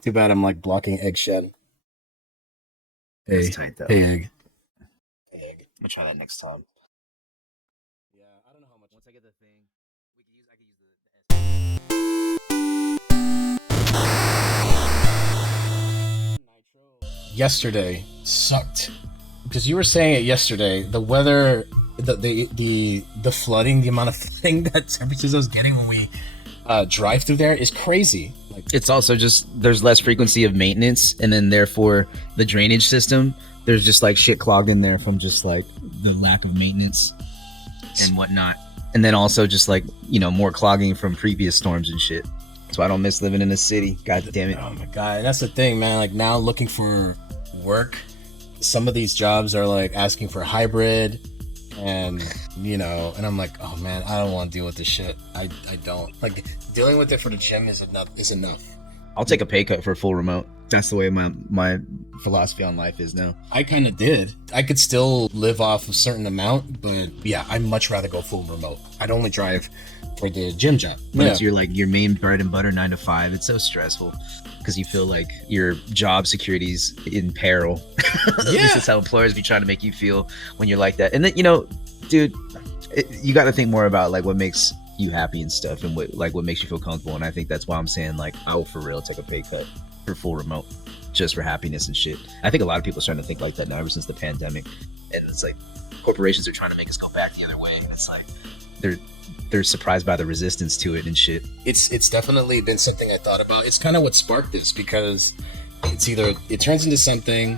Too bad I'm like blocking egg shed. It's tight though. Hey, egg. I'll try that next time. Yeah, I don't know how much. Once I get the thing, I can use the Yesterday sucked because you were saying it yesterday. The weather, the flooding, the amount of flooding that temperatures I was getting when we drive through there is crazy. Like, it's also just there's less frequency of maintenance, and then therefore the drainage system, there's just like shit clogged in there from just like the lack of maintenance and whatnot. And then also just like, you know, more clogging from previous storms and shit. That's why I don't miss living in the city. God damn it. oh my god, and that's the thing, man. Like now looking for work, some of these jobs are like asking for hybrid, and you know, and I'm like, oh man, I don't want to deal with this shit. I don't like dealing with it for the gym is enough. I'll take a pay cut for full remote. That's the way my philosophy on life is now. I kind of did. I could still live off a certain amount, but yeah, I'd much rather go full remote. I'd only drive for the gym job. But it's your main bread and butter 9 to 5. It's so stressful because you feel like your job security's in peril. At least that's how employers be trying to make you feel when you're like that. And then, you know, dude, you got to think more about like what makes you happy and stuff, and what makes you feel comfortable. And I think that's why I'm saying like I will for real take a pay cut for full remote just for happiness and shit. I think a lot of people are starting to think like that now ever since the pandemic, and it's like corporations are trying to make us go back the other way, and it's like they're surprised by the resistance to it and shit. It's definitely been something I thought about. It's kind of what sparked this, because it's either it turns into something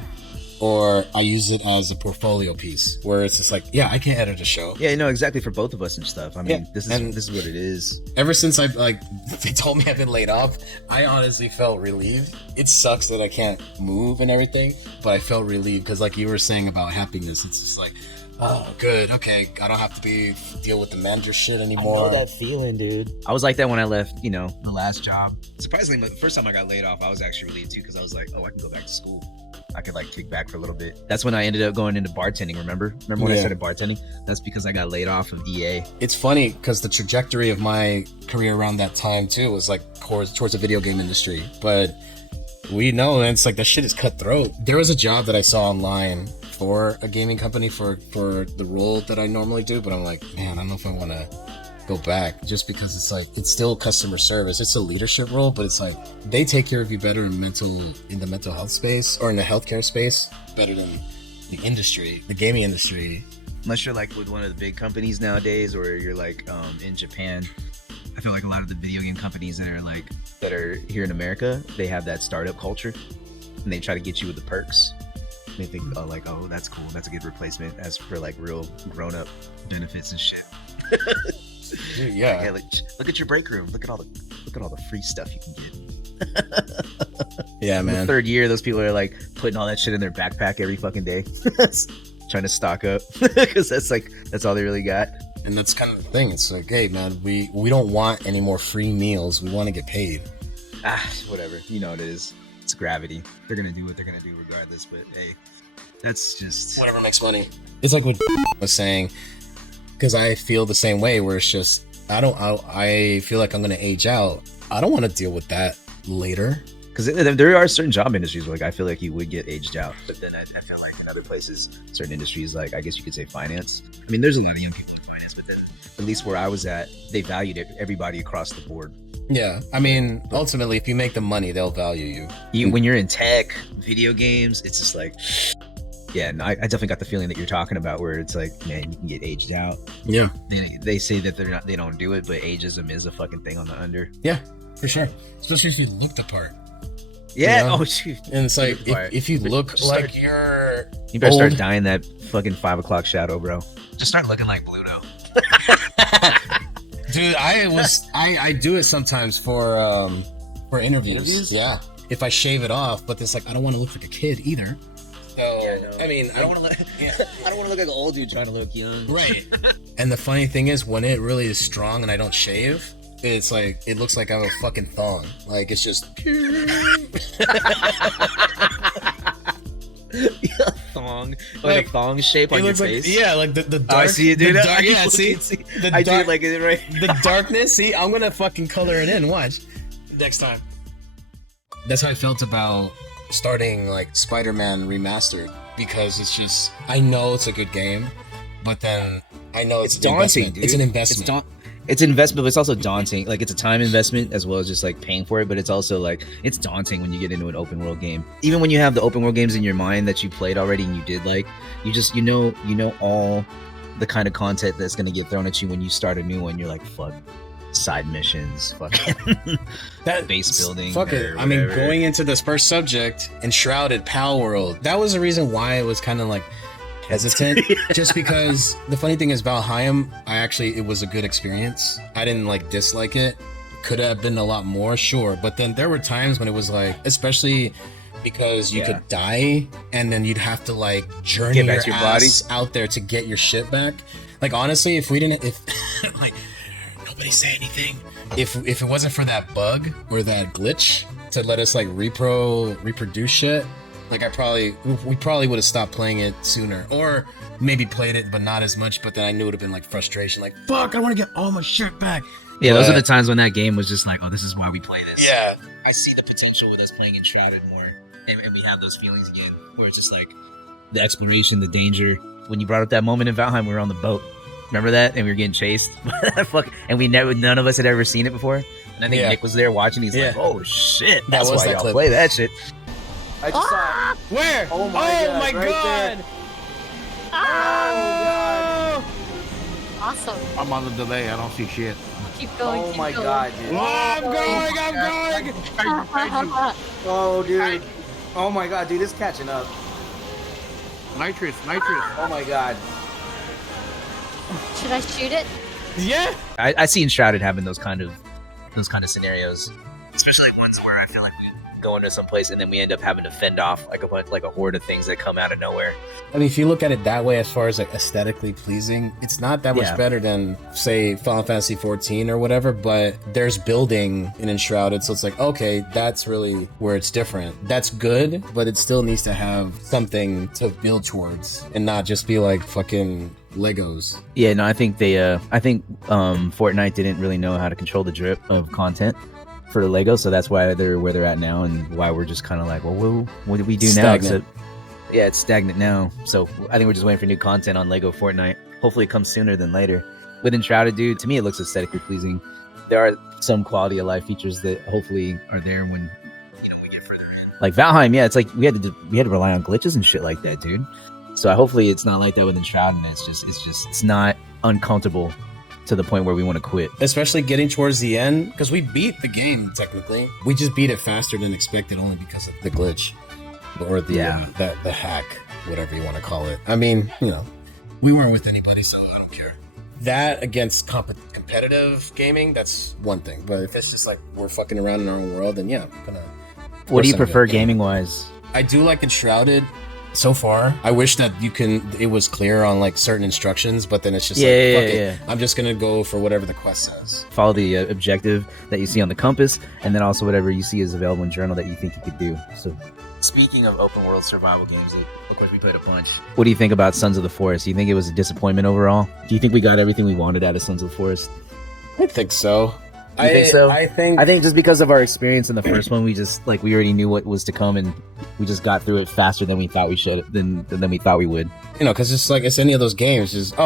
or I use it as a portfolio piece where it's just like, yeah, I can edit a show. Yeah, no, exactly, for both of us and stuff. I mean, this is what it is. Ever since I've they told me I've been laid off, I honestly felt relieved. It sucks that I can't move and everything, but I felt relieved because like you were saying about happiness, it's just like, oh, good, okay, I don't have to deal with the manager shit anymore. I know that feeling, dude. I was like that when I left, you know, the last job. Surprisingly, the first time I got laid off, I was actually relieved too, because I was like, oh, I can go back to school. I could like kick back for a little bit. That's when I ended up going into bartending. Remember when I started bartending? That's because I got laid off of EA. It's funny because the trajectory of my career around that time too was like towards the video game industry. But we know, and it's like that shit is cutthroat. There was a job that I saw online for a gaming company for the role that I normally do, but I'm like, man, I don't know if I want to go back, just because it's like it's still customer service. It's a leadership role, but it's like they take care of you better in the mental health space or in the healthcare space better than the industry, the gaming industry. Unless you're like with one of the big companies nowadays, or you're like in Japan. I feel like a lot of the video game companies that are here in America, they have that startup culture, and they try to get you with the perks. They think, oh, that's cool, that's a good replacement, as for like real grown-up benefits and shit. Dude, yeah. Like, look at your break room. Look at all the free stuff you can get. Yeah, man. In the third year, those people are like putting all that shit in their backpack every fucking day, trying to stock up, because that's all they really got. And that's kind of the thing. It's like, hey, man, we don't want any more free meals. We want to get paid. Whatever. You know what it is. It's gravity. They're gonna do what they're gonna do regardless. But hey, that's just whatever makes money. It's like what was saying. Because I feel the same way, where it's just I feel like I'm gonna age out. I don't want to deal with that later. Because there are certain job industries where like I feel like you would get aged out, but then I feel like in other places, certain industries, like I guess you could say finance. I mean, there's a lot of young people in finance, but then at least where I was at, they valued everybody across the board. Yeah, I mean, ultimately, if you make the money, they'll value you. When you're in tech, video games, it's just like. Yeah, no, I definitely got the feeling that you're talking about, where it's like, man, you can get aged out. Yeah. They say that they don't do it, but ageism is a fucking thing on the under. Yeah, for sure. Especially if you look the part. Yeah. You know? Oh, shoot. And it's like, if you look like you're you better old. start dyeing that fucking 5 o'clock shadow, bro. Just start looking like Bluto. Dude, I do it sometimes for interviews. Yeah. If I shave it off, but it's like, I don't want to look like a kid either. So, yeah, no. I mean, I don't want to look like an old dude trying to look young. Right. And the funny thing is, when it really is strong and I don't shave, it's like, it looks like I'm a fucking thong. Like, it's just. Thong. Like a thong shape on your face. Yeah, like the dark. Oh, I see it, dude. Yeah, see? I do like it right. The darkness. See, I'm going to fucking color it in. Watch. Next time. That's how I felt about starting like Spider-Man Remastered, because it's just, I know it's a good game, but then I know it's daunting, dude. It's an investment. It's an investment, but it's also daunting. Like, it's a time investment as well as just like paying for it, but it's also like, it's daunting when you get into an open world game. Even when you have the open world games in your mind that you played already and you did like, you just, you know all the kind of content that's going to get thrown at you when you start a new one. You're like, fuck, side missions, fucking that base building. Fuck it. I mean, going into this first subject, Enshrouded, PalWorld, that was the reason why it was kind of like hesitant. Just because the funny thing is, Valheim, it was a good experience. I didn't like dislike it. Could have been a lot more, sure, but then there were times when it was like, especially because you could die and then you'd have to like journey your ass out there to get your shit back. Like, honestly, if like, nobody say anything, if it wasn't for that bug or that glitch to let us like reproduce shit, like we probably would have stopped playing it sooner, or maybe played it but not as much. But then I knew it would have been like frustration, like, fuck, I want to get all my shit back. Yeah, those are the times when that game was just like, oh, this is why we play this. Yeah, I see the potential with us playing Enshrouded more, and we have those feelings again, where it's just like the exploration, the danger. When you brought up that moment in Valheim, we were on the boat. Remember that? And we were getting chased. And none of us had ever seen it before. And I think Nick was there watching. He's like, oh shit, that's why y'all play that shit. I just saw it. Where? Oh my god. Oh, awesome. I'm on the delay. I don't see shit. Keep going. Oh my god, dude. I'm going. Oh, dude. Oh my god, dude, it's catching up. Nitrous. Oh my god. Should I shoot it? Yeah. I see Enshrouded having those kind of scenarios, especially ones where I feel like we go into some place and then we end up having to fend off like a horde of things that come out of nowhere. I mean, if you look at it that way, as far as like aesthetically pleasing, it's not that much better than, say, Final Fantasy 14 or whatever, but there's building in Enshrouded, so it's like, okay, that's really where it's different. That's good, but it still needs to have something to build towards and not just be like fucking Legos. Yeah, no, I think Fortnite didn't really know how to control the drip of content for the Lego, so that's why they're where they're at now, and why we're just kind of like, well, what do we do now? Except, yeah, it's stagnant now. So I think we're just waiting for new content on Lego Fortnite. Hopefully it comes sooner than later. With Enshrouded, dude, to me it looks aesthetically pleasing. There are some quality of life features that hopefully are there when we get further in. Like Valheim, yeah, it's like we had to rely on glitches and shit like that, dude. So hopefully it's not like that with Enshrouded. It's not uncomfortable to the point where we want to quit. Especially getting towards the end, because we beat the game technically. We just beat it faster than expected, only because of the glitch or the hack, whatever you want to call it. I mean, we weren't with anybody, so I don't care. That against competitive gaming, that's one thing. But if it's just like we're fucking around in our own world, then yeah, I'm gonna. What do you prefer gaming wise? I do like Enshrouded. So far, I wish that it was clear on like certain instructions, but then it's just fuck it. I'm just gonna go for whatever the quest says. Follow the objective that you see on the compass, and then also whatever you see is available in journal that you think you could do. So, speaking of open world survival games, of course we played a bunch. What do you think about Sons of the Forest? Do you think it was a disappointment overall? Do you think we got everything we wanted out of Sons of the Forest? I think so. You think so? I think just because of our experience in the first one, we already knew what was to come, and we just got through it faster than we thought we should, than we thought we would. Because it's like it's any of those games. Just there's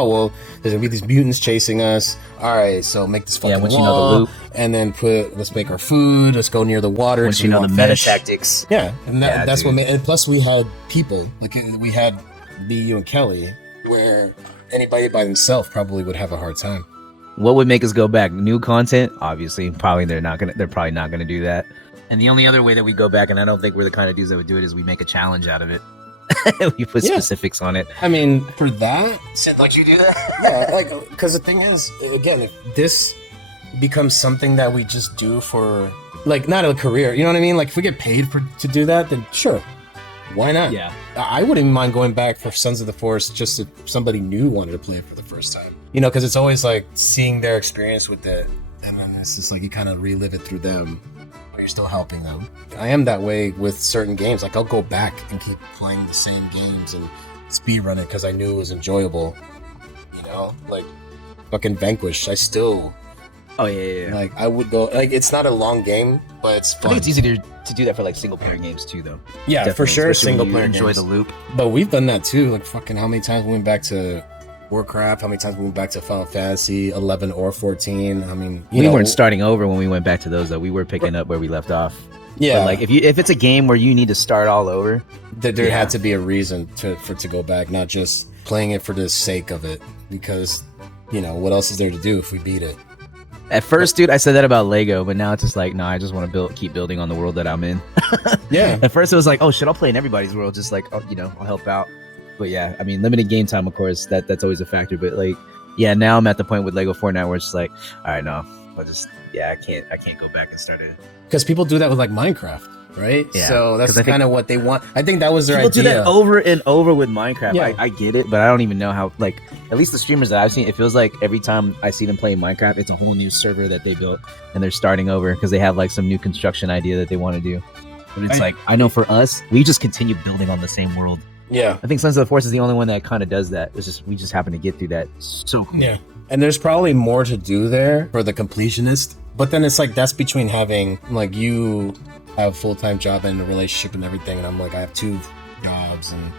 gonna be these mutants chasing us. All right, so make this fucking wall, the loop, and then let's make our food. Let's go near the water. Once you know the meta tactics. Yeah, and that's what. And plus, we had people like we had Lee, you, and Kelly, where anybody by themselves probably would have a hard time. What would make us go back? New content? Obviously, they're probably not gonna do that. And the only other way that we go back, and I don't think we're the kind of dudes that would do it, is we make a challenge out of it. We put specifics on it. I mean, for that, like you do that? Yeah, because the thing is, again, if this becomes something that we just do for, like, not a career, you know what I mean? Like, if we get paid to do that, then sure. Why not? Yeah. I wouldn't mind going back for Sons of the Forest just if somebody new wanted to play it for the first time. Because it's always like seeing their experience with it, and then it's just like you kind of relive it through them, but you're still helping them. I am that way with certain games. Like, I'll go back and keep playing the same games and speedrun it because I knew it was enjoyable. Like fucking Vanquish. I still Oh yeah. Like I would go. Like it's not a long game, but it's I fun. think it's easier to do that for like single player games too, though. Yeah, for Definitely, sure. especially Single when you player enjoy games. the loop. But we've done that too. Like fucking, how many times we went back to Warcraft? How many times we went back to Final Fantasy 11 or 14? I mean, We weren't starting over when we went back to those though. We were picking up where we left off. Yeah, But like if it's a game where you need to start all over, there had to be a reason to go back, not just playing it for the sake of it. Because what else is there to do if we beat it? at first, dude, I said that about Lego, but now it's just like, no, I just want to keep building on the world that I'm in. Yeah. At first, it was like, oh shit, I'll play in everybody's world, just like, I'll help out. But yeah, I mean, limited game time, of course, that's always a factor. But like, yeah, now I'm at the point with Lego Fortnite where it's just like, all right, no, I can't go back and start it. Because people do that with like Minecraft, right? Yeah, So that's 'cause I think- kind of what they want. I think that was their People idea. do that over and over with Minecraft. Yeah. I get it, but I don't even know how. Like, at least the streamers that I've seen, it feels like every time I see them playing Minecraft, it's a whole new server that they built, and they're starting over because they have like some new construction idea that they want to do. But it's like, I know for us, we just continue building on the same world. Yeah. I think Sons of the Force is the only one that kind of does that. We just happen to get through that so cool. Yeah. And there's probably more to do there for the completionist. But then it's like, that's between having, like, you have a full-time job and a relationship and everything. And I'm like, I have 2 jobs and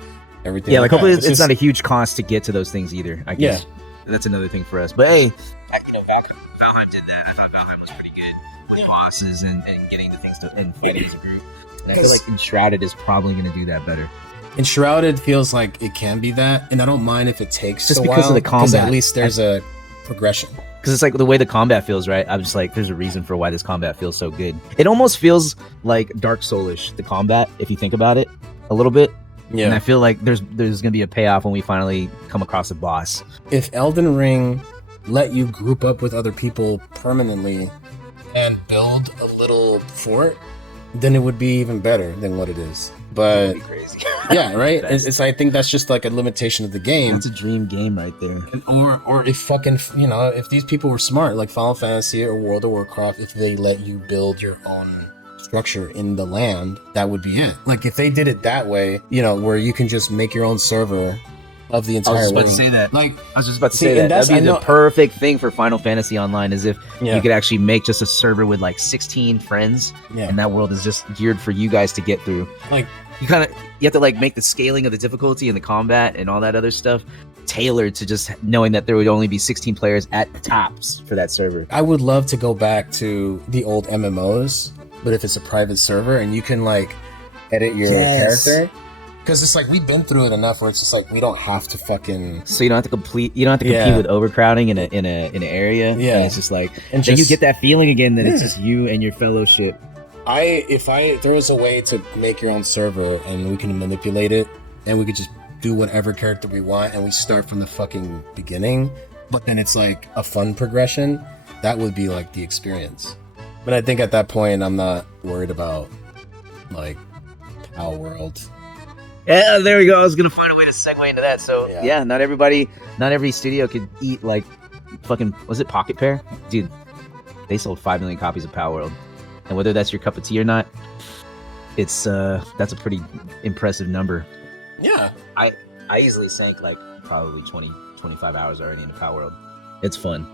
everything. Yeah, like that. hopefully it's just not a huge cost to get to those things either. I guess that's another thing for us. But hey, Valheim did that. I thought Valheim was pretty good with bosses and getting the things and fighting as a group. And I feel like Enshrouded is probably going to do that better. Enshrouded feels like it can be that. And I don't mind if it takes Just a because while, of the combat. at least there's a progression. Because it's like the way the combat feels, right? I'm just like, there's a reason for why this combat feels so good. It almost feels like Dark Soulish, the combat, if you think about it a little bit. Yeah. And I feel like there's gonna be a payoff when we finally come across a boss. If Elden Ring let you group up with other people permanently and build a little fort, then it would be even better than what it is. But That'd be crazy. yeah, right. It's I think that's just like a limitation of the game. That's a dream game right there. Or if fucking if these people were smart, like Final Fantasy or World of Warcraft, if they let you build your own structure in the land, that would be it. Like if they did it that way, where you can just make your own server of the entire world. that. Like I was just about to See, say that. and that's- That'd be I the know- perfect thing for Final Fantasy Online, is if Yeah. you could actually make just a server with like 16 friends, Yeah. and that world is just geared for you guys to get through. Like You have to like make the scaling of the difficulty and the combat and all that other stuff tailored to just knowing that there would only be 16 players at tops for that server. I would love to go back to the old MMOs, but if it's a private server and you can like edit your character, because it's like we've been through it enough where it's just like we don't have to fucking So you don't have to compete Yeah. with overcrowding in an area. Yeah. And it's just like, and then you just- get that feeling again that it's just you and your fellowship. if there was a way to make your own server and we can manipulate it and we could just do whatever character we want and we start from the fucking beginning, but then it's like a fun progression, that would be like the experience. But I think at that point I'm not worried about like PalWorld. Yeah, there we go. I was gonna find a way to segue into that. So Yeah. yeah, not every studio could eat like fucking, was it Pocket Pair? Dude, they sold 5 million copies of PalWorld. And whether that's your cup of tea or not, it's that's a pretty impressive number. Yeah. I easily sank like probably 25 hours already into PalWorld. It's fun.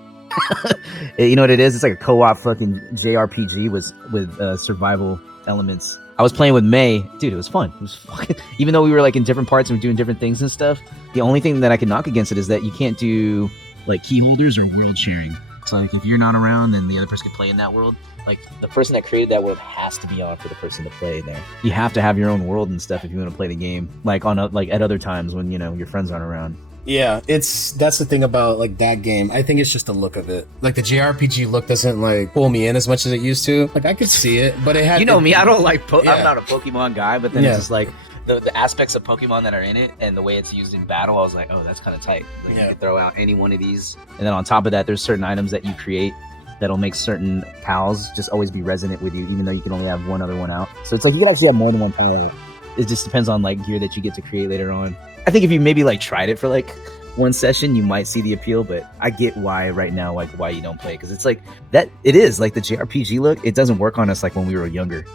You know what it is? It's like a co-op fucking JRPG with survival elements. I was playing with May, dude. It was fun. It was fucking, even though we were like in different parts and doing different things and stuff. The only thing that I can knock against it is that you can't do like key holders or world sharing. So like if you're not around, then the other person can play in that world. Like the person that created that world has to be on for the person to play there. You have to have your own world and stuff if you want to play the game. Like like at other times when your friends aren't around. Yeah, that's the thing about like that game. I think it's just the look of it. Like the JRPG look doesn't like pull me in as much as it used to. Like I could see it, but it had Me, I don't like Yeah. I'm not a Pokemon guy, but then Yeah. it's just like the aspects of Pokemon that are in it and the way it's used in battle, I was like, oh, that's kind of tight. Like Yeah. you could throw out any one of these. And then on top of that, there's certain items that you create that'll make certain pals just always be resonant with you, even though you can only have one other one out. So it's like you can actually have more than one pal. It just depends on like gear that you get to create later on. I think if you maybe like tried it for like one session, you might see the appeal, but I get why right now, like why you don't play, because it's like that. It is like the JRPG look. It doesn't work on us like when we were younger.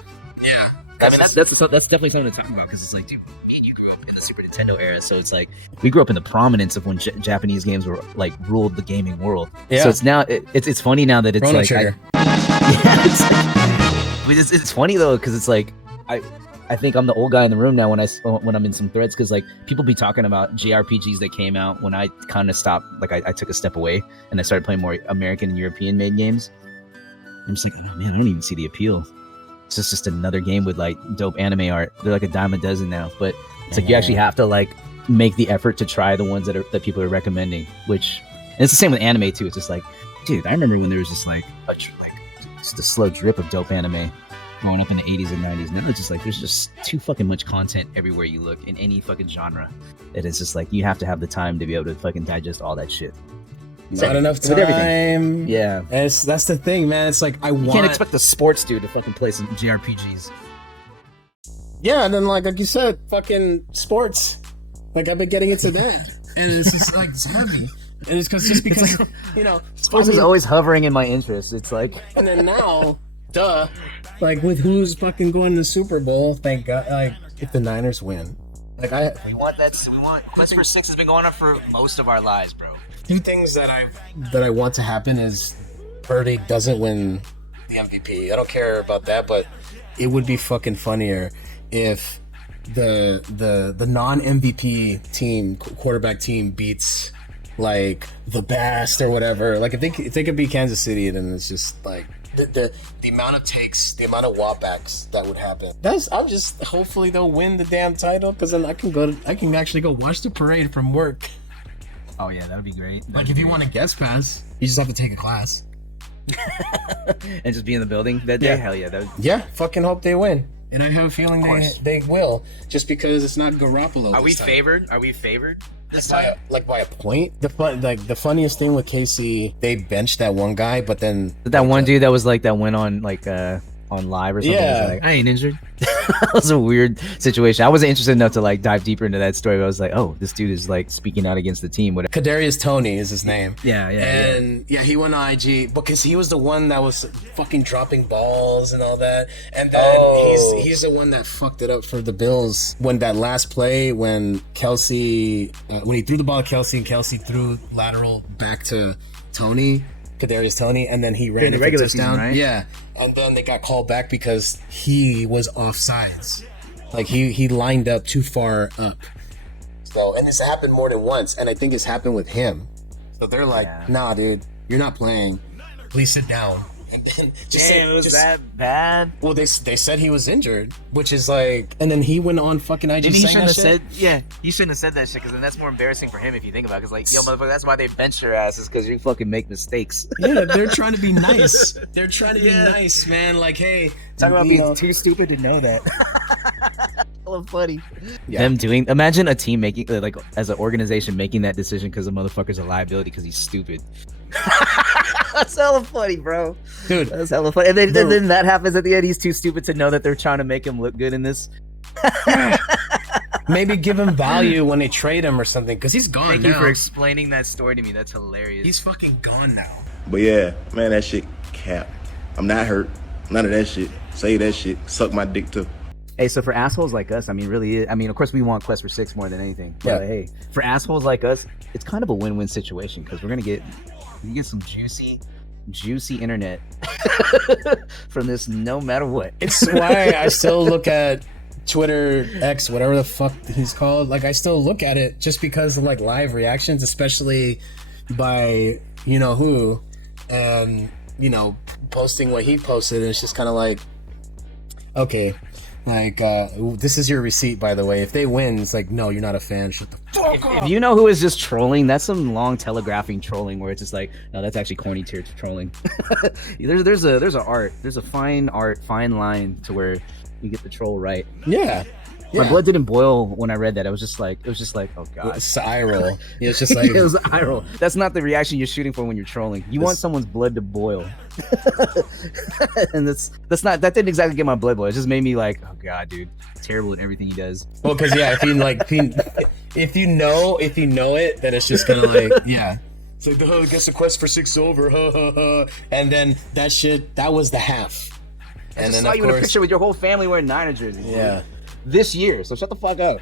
I mean, that's definitely something to talk about because it's like, dude, me and you grew up in the Super Nintendo era, so it's like we grew up in the prominence of when Japanese games were like ruled the gaming world. Yeah. So it's now it's funny now that it's Chrono like, Trigger. it's funny though because it's like I think I'm the old guy in the room now when I'm in some threads because like people be talking about JRPGs that came out when I kind of stopped, like I took a step away and I started playing more American and European made games. I'm just like, oh man, I don't even see the appeal. It's just another game with like dope anime art. They're like a dime a dozen now, but it's like you actually have to like make the effort to try the ones that people are recommending. Which, and it's the same with anime too. It's just like, dude, I remember when there was just like just a slow drip of dope anime growing up in the 80s and 90s. And it was just like there's just too fucking much content everywhere you look in any fucking genre. It is just like you have to have the time to be able to fucking digest all that shit. Not enough time. Yeah. And that's the thing, man. It's like You can't expect a sports dude to fucking play some JRPGs. Yeah, and then like you said, fucking sports. Like I've been getting into that, and it's just like it's heavy. And it's because you know Sports is always hovering in my interest. It's like, and then now, duh, like with who's fucking going to the Super Bowl? Thank God. Like if the Niners win, like we want Quest for 6 has been going on for most of our lives, bro. Two things that I want to happen is Purdy doesn't win the MVP. I don't care about that, but it would be fucking funnier if the non MVP team, quarterback team, beats like the best or whatever. Like if they could beat Kansas City, then it's just like the amount of takes, the amount of whoppbacks that would happen. I'm just hopefully they'll win the damn title because then I can actually go watch the parade from work. Oh yeah, that would be great. Like if you want a guest pass, you just have to take a class and just be in the building that day. Yeah. Hell yeah, yeah. Fucking hope they win, and I have a feeling they will, just because it's not Garoppolo. Are we time. favored? Are we favored this by time? By a point. The funniest thing with KC, they benched that one guy, but then that one dude that was like that went on like on live or something. Yeah. Like, I ain't injured. That was a weird situation. I wasn't interested enough to like dive deeper into that story, but I was like, oh, this dude is like speaking out against the team. Whatever. Kadarius Toney is his name. Yeah. He went on IG because he was the one that was fucking dropping balls and all that, and then he's the one that fucked it up for the Bills when that last play when Kelsey when he threw the ball to Kelsey and Kelsey threw lateral back to Kadarius Toney, and then he ran the regular touchdown. Right? Yeah, and then they got called back because he was offsides. Like he lined up too far up. So, and this happened more than once, and I think it's happened with him. So they're like, nah, dude, you're not playing. Please sit down. Damn, it was that bad. Well, they said he was injured, which is like, and then he went on fucking IG. Maybe he shouldn't have said, he shouldn't have said that shit, because then that's more embarrassing for him if you think about it. Because like, yo, motherfucker, that's why they bench your asses, because you fucking make mistakes. Yeah, they're trying to be nice. They're trying to be nice, man. Like, hey, talk about being too stupid to know that. Hella funny. Yeah. Imagine a team making, like, as an organization making that decision because the motherfucker's a liability because he's stupid. That's hella funny, bro. Dude, that's hella funny. And then that happens at the end. He's too stupid to know that they're trying to make him look good in this. Maybe give him value when they trade him or something, because he's gone. Thank now. you for explaining that story to me. That's hilarious. He's fucking gone now. But yeah, man, that shit cap. I'm not hurt. None of that shit. Say that shit. Suck my dick too. Hey, so for assholes like us, I mean, really, I mean, of course we want Quest for 6 more than anything. But Yeah. hey, for assholes like us, it's kind of a win-win situation because we're gonna get some juicy internet from this, no matter what. It's why I still look at Twitter X, whatever the fuck he's called. Like, I still look at it just because of like live reactions, especially by you know who, and you know, posting what he posted. And it's just kind of like, okay. Like, this is your receipt, by the way. If they win, it's like, no, you're not a fan. Shut the fuck up. If you know who is just trolling, that's some long telegraphing trolling where it's just like, no, that's actually corny tier trolling. there's a fine line to where you get the troll right. Yeah. My blood didn't boil when I read that. It was just like, oh god. It's eye roll. It's just like it was eye roll. That's not the reaction you're shooting for when you're trolling. You want someone's blood to boil. And that didn't exactly get my blood boil. It just made me like, oh god, dude, terrible at everything he does. Well, because if you know it, then it's just kind of like, yeah. It's like, I guess the Quest for 6 over, and then that was the half. I And just then, saw of you in a course- picture with your whole family wearing Niner jerseys. dude. Yeah. This year, so shut the fuck up.